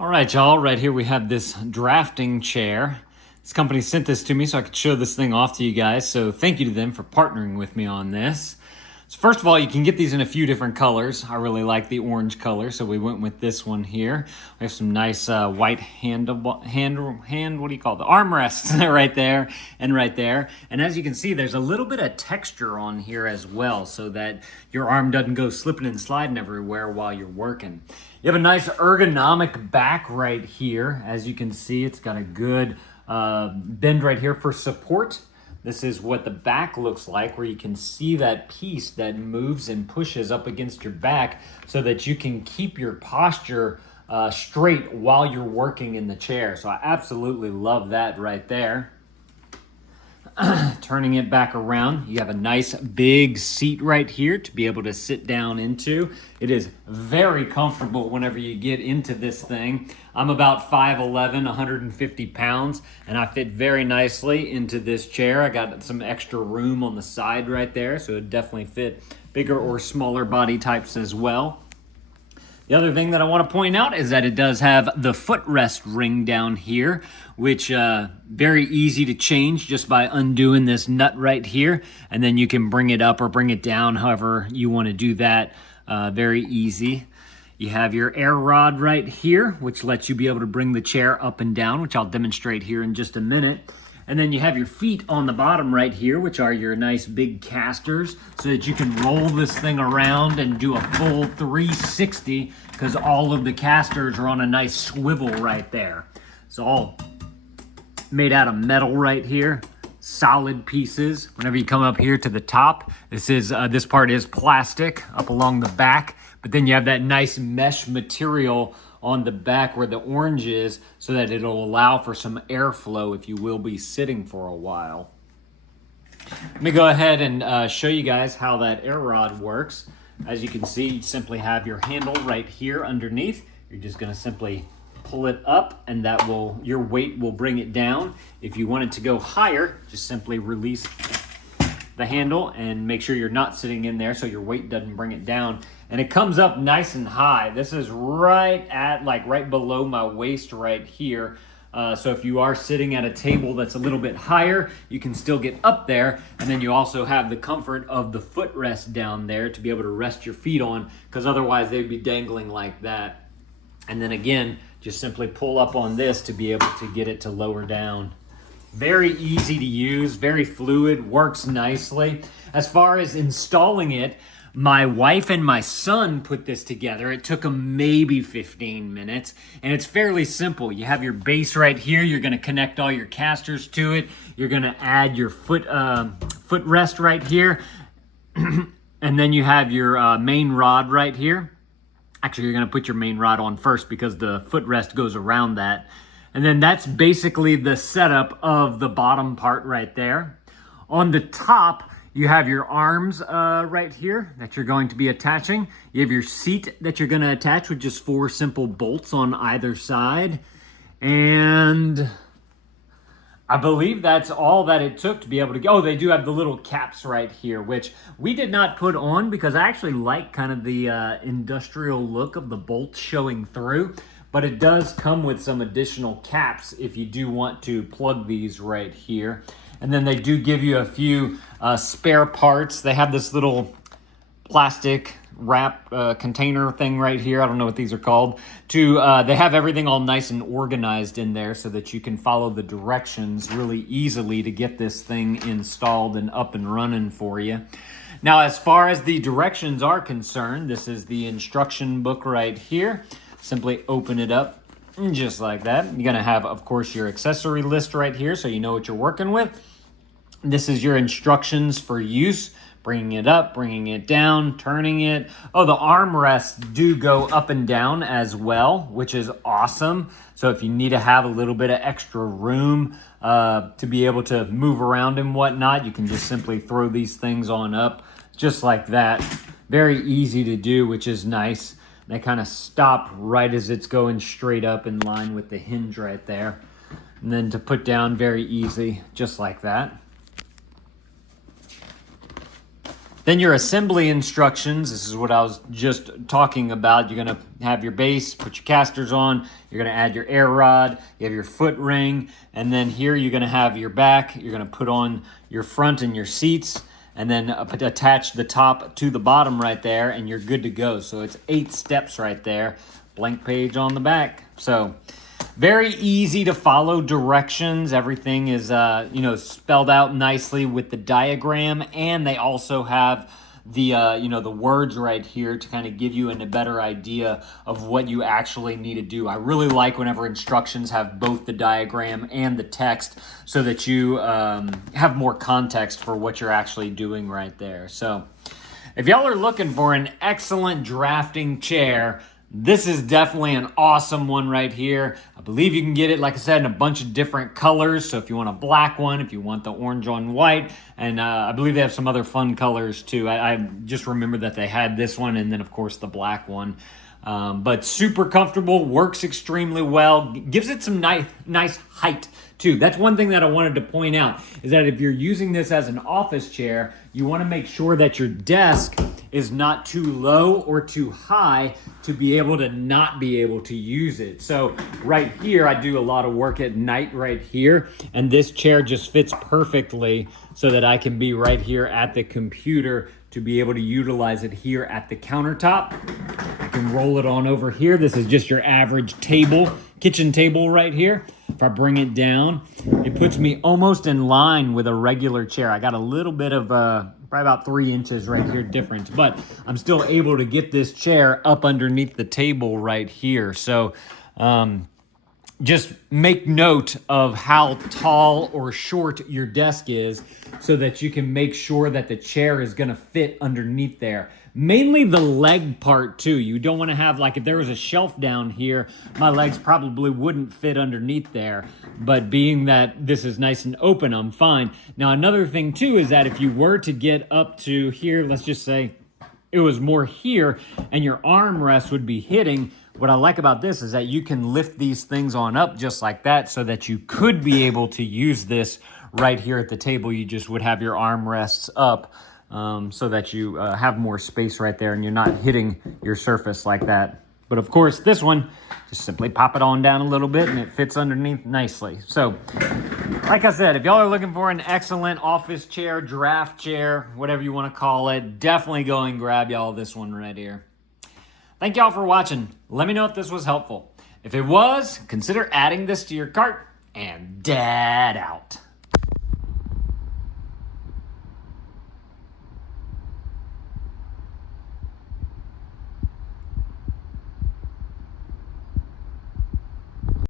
All right, y'all, right here we have this drafting chair. This company sent this to me so I could show this thing off to you guys. So thank you to them for partnering with me on this. So first of all, you can get these in a few different colors. I really like the orange color, so we went with this one here. We have some nice white what do you call it? The armrests right there and right there. And as you can see, there's a little bit of texture on here as well so that your arm doesn't go slipping and sliding everywhere while you're working. You have a nice ergonomic back right here. As you can see, it's got a good bend right here for support. This is what the back looks like, where you can see that piece that moves and pushes up against your back so that you can keep your posture straight while you're working in the chair. So I absolutely love that right there. Turning it back around, you have a nice big seat right here to be able to sit down into. It is very comfortable whenever you get into this thing. I'm about 5'11", 150 pounds, and I fit very nicely into this chair. I got some extra room on the side right there, so it definitely fit bigger or smaller body types as well. The other thing that I want to point out is that it does have the footrest ring down here, which very easy to change just by undoing this nut right here, and then you can bring it up or bring it down however you want to do that. Very easy. You have your air rod right here, which lets you be able to bring the chair up and down, which I'll demonstrate here in just a minute. And then you have your feet on the bottom right here, which are your nice big casters, so that you can roll this thing around and do a full 360, because all of the casters are on a nice swivel right there. It's all made out of metal right here, solid pieces. Whenever you come up here to the top, this part is plastic up along the back, but then you have that nice mesh material on the back where the orange is so that it'll allow for some airflow if you will be sitting for a while. Let me go ahead and show you guys how that air rod works. As you can see, you simply have your handle right here underneath. You're just going to simply pull it up and your weight will bring it down. If you want it to go higher, just simply release the handle and make sure you're not sitting in there so your weight doesn't bring it down. And it comes up nice and high. This is right below my waist right here. So if you are sitting at a table that's a little bit higher, you can still get up there. And then you also have the comfort of the footrest down there to be able to rest your feet on, because otherwise they'd be dangling like that. And then again, just simply pull up on this to be able to get it to lower down. Very easy to use, very fluid, works nicely. As far as installing it, my wife and my son put this together. It took them maybe 15 minutes, and it's fairly simple. You have your base right here. You're going to connect all your casters to it. You're going to add your footrest right here, and then you have your main rod right here. Actually, you're going to put your main rod on first because the footrest goes around that. And then that's basically the setup of the bottom part right there. On the top, you have your arms right here that you're going to be attaching. You have your seat that you're going to attach with just 4 simple bolts on either side. And I believe that's all that it took to be able to go. Oh, they do have the little caps right here, which we did not put on because I actually like kind of the industrial look of the bolts showing through. But it does come with some additional caps if you do want to plug these right here. And then they do give you a few spare parts. They have this little plastic wrap container thing right here. I don't know what these are called. They have everything all nice and organized in there so that you can follow the directions really easily to get this thing installed and up and running for you. Now, as far as the directions are concerned, this is the instruction book right here. Simply open it up just like that. You're going to have, of course, your accessory list right here so you know what you're working with. This is your instructions for use. Bringing it up, bringing it down, turning it. Oh, the armrests do go up and down as well, which is awesome. So if you need to have a little bit of extra room to be able to move around and whatnot, you can just simply throw these things on up just like that. Very easy to do, which is nice. They kind of stop right as it's going straight up in line with the hinge right there. And then to put down, very easy, just like that. Then your assembly instructions, this is what I was just talking about. You're gonna have your base, put your casters on, you're gonna add your air rod, you have your foot ring, and then here you're gonna have your back, you're gonna put on your front and your seats, and then attach the top to the bottom right there, and you're good to go. So it's 8 steps right there, blank page on the back. So very easy to follow directions. Everything is, spelled out nicely with the diagram, and they also have the, the words right here to kind of give you a better idea of what you actually need to do. I really like whenever instructions have both the diagram and the text so that you have more context for what you're actually doing right there. So if y'all are looking for an excellent drafting chair, this is definitely an awesome one right here. I believe you can get it, like I said, in a bunch of different colors. So if you want a black one, if you want the orange on white, and I believe they have some other fun colors too. I just remember that they had this one and then, of course, the black one. But super comfortable, works extremely well, gives it some nice height too. That's one thing that I wanted to point out, is that if you're using this as an office chair, you want to make sure that your desk is not too low or too high to be able to not be able to use it. So right here, I do a lot of work at night right here, and this chair just fits perfectly so that I can be right here at the computer to be able to utilize it here at the countertop. I can roll it on over here. This is just your average table, kitchen table right here. If I bring it down, it puts me almost in line with a regular chair. I got a little bit of probably about 3 inches right here difference, but I'm still able to get this chair up underneath the table right here. So just make note of how tall or short your desk is so that you can make sure that the chair is going to fit underneath there. Mainly the leg part too. You don't want to have, like, if there was a shelf down here, my legs probably wouldn't fit underneath there. But being that this is nice and open, I'm fine. Now, another thing too is that if you were to get up to here, let's just say it was more here and your armrest would be hitting, what I like about this is that you can lift these things on up just like that so that you could be able to use this right here at the table. You just would have your armrests up so that you have more space right there and you're not hitting your surface like that. But of course, this one, just simply pop it on down a little bit and it fits underneath nicely. So, like I said, if y'all are looking for an excellent office chair, draft chair, whatever you want to call it, definitely go and grab y'all this one right here. Thank y'all for watching. Let me know if this was helpful. If it was, consider adding this to your cart, and dad out.